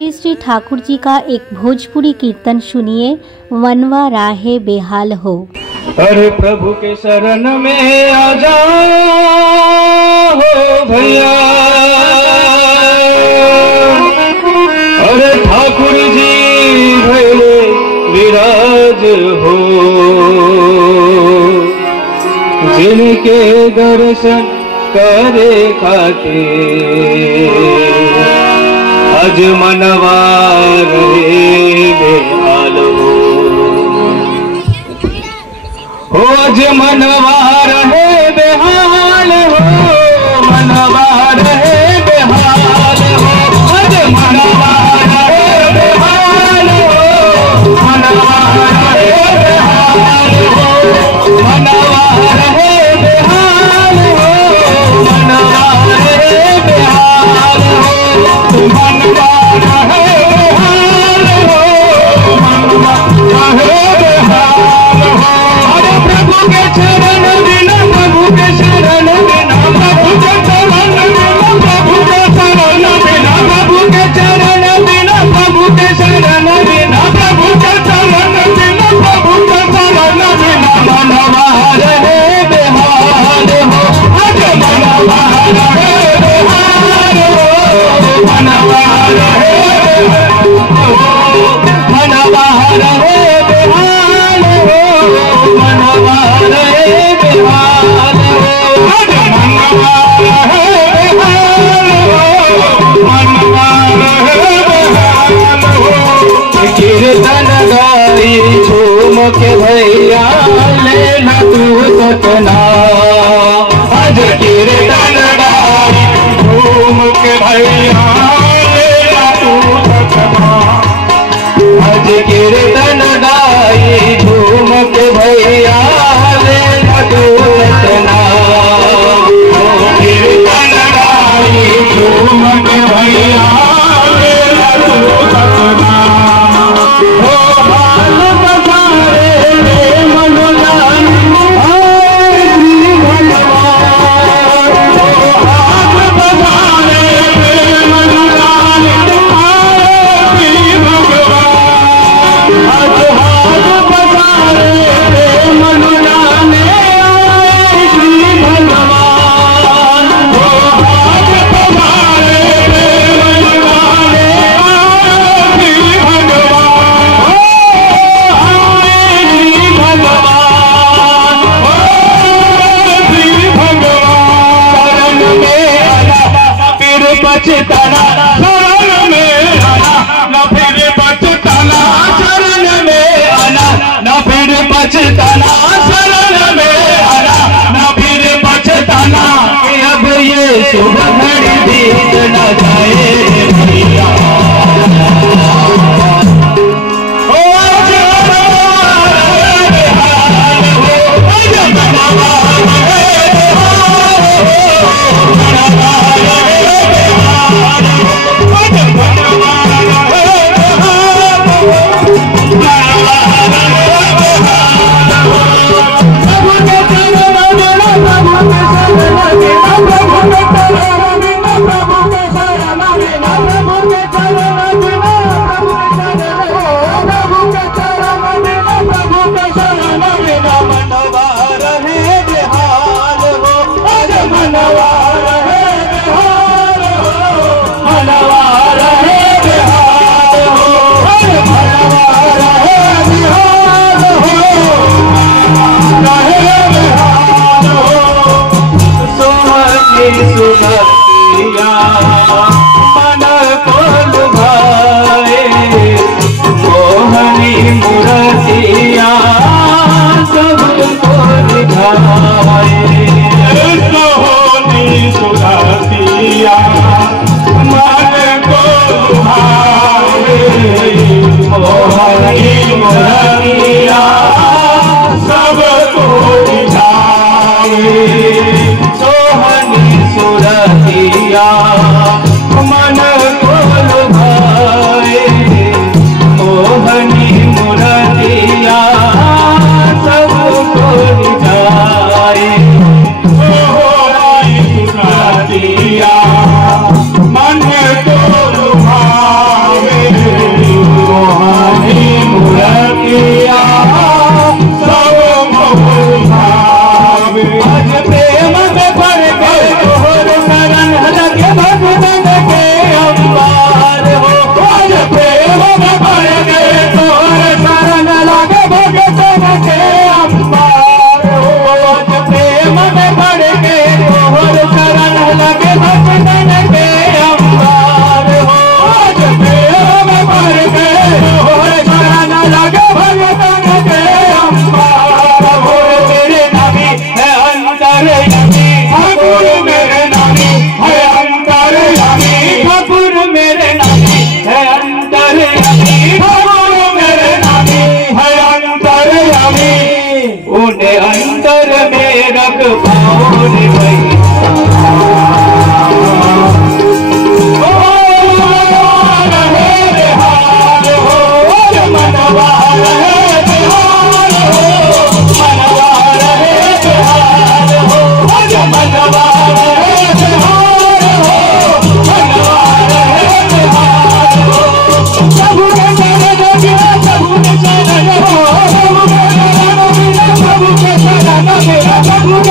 श्री ठाकुर जी का एक भोजपुरी कीर्तन सुनिए, वनवा राहे बेहाल हो। अरे प्रभु के शरण में आ जाओ भैया, अरे ठाकुर जी भैले विराज हो, जिनके दर्शन करे खातिर अज मनवा रहे बेहाल हो अज मनवा रहे बेहाल हो, मनवा रहे बेहाल हो, अज मनवा रहे बेहाल हो, मनवा रहे बेहाल हो, मनवा रहे बेहाल हो, मनवा रहे बेहाल हो, मनवा रहे बेहाल हो, मनवा रहे बेहाल हो। अरे प्रभु के चरण बिना, प्रभु के शरण बिना, प्रभु के चरण बिना, प्रभु के शरण बिना, प्रभु के चरण बिना, प्रभु के शरण बिना, प्रभु के चरण बिना, प्रभु के शरण बिना, मनवा रहे बेहाल हो, अज मनवा रहे बेहाल हो, मनवा रहे बेहाल हो, मनवा रहे बेहाल हो, मनवा रहे बेहाल हो, अज मनवा रहे बेहाल हो, मनवा रहे बेहाल हो। कीर्तन गाई झूम के भैया लेना तू सतना, अज कीर्तन गाई झूम के भैया लेना तू सतना, अज कीर्तन गाई झूम के भैया लेना तू सतना, कीर्तन गाई झूम के भैया लेना तू सतना। हो हाल बसारे रे मनोलाल आए श्री भगवान, हो हाल बसारे रे मनोलाल आए श्री भगवान, आज हाल बसारे रे मनोलाल आए श्री भगवान, हो हाल बसारे रे मनोलाल आए श्री भगवान, हो आए श्री भगवान, हो श्री भगवान। शरण में आना फिर पछताना, शरण में आना न फिर पछताना, शरण में आना न फिर पछताना, शरण में आना न फिर पछताना, कि अब ये शुभ घड़ी बीत न जाए भैया। ओ अज मनवा रहे बेहाल हो, अज मनवा रहे बेहाल हो, मनवा रहे बेहाल हो, अंतर में रख पाओ रे भैया। प्रभु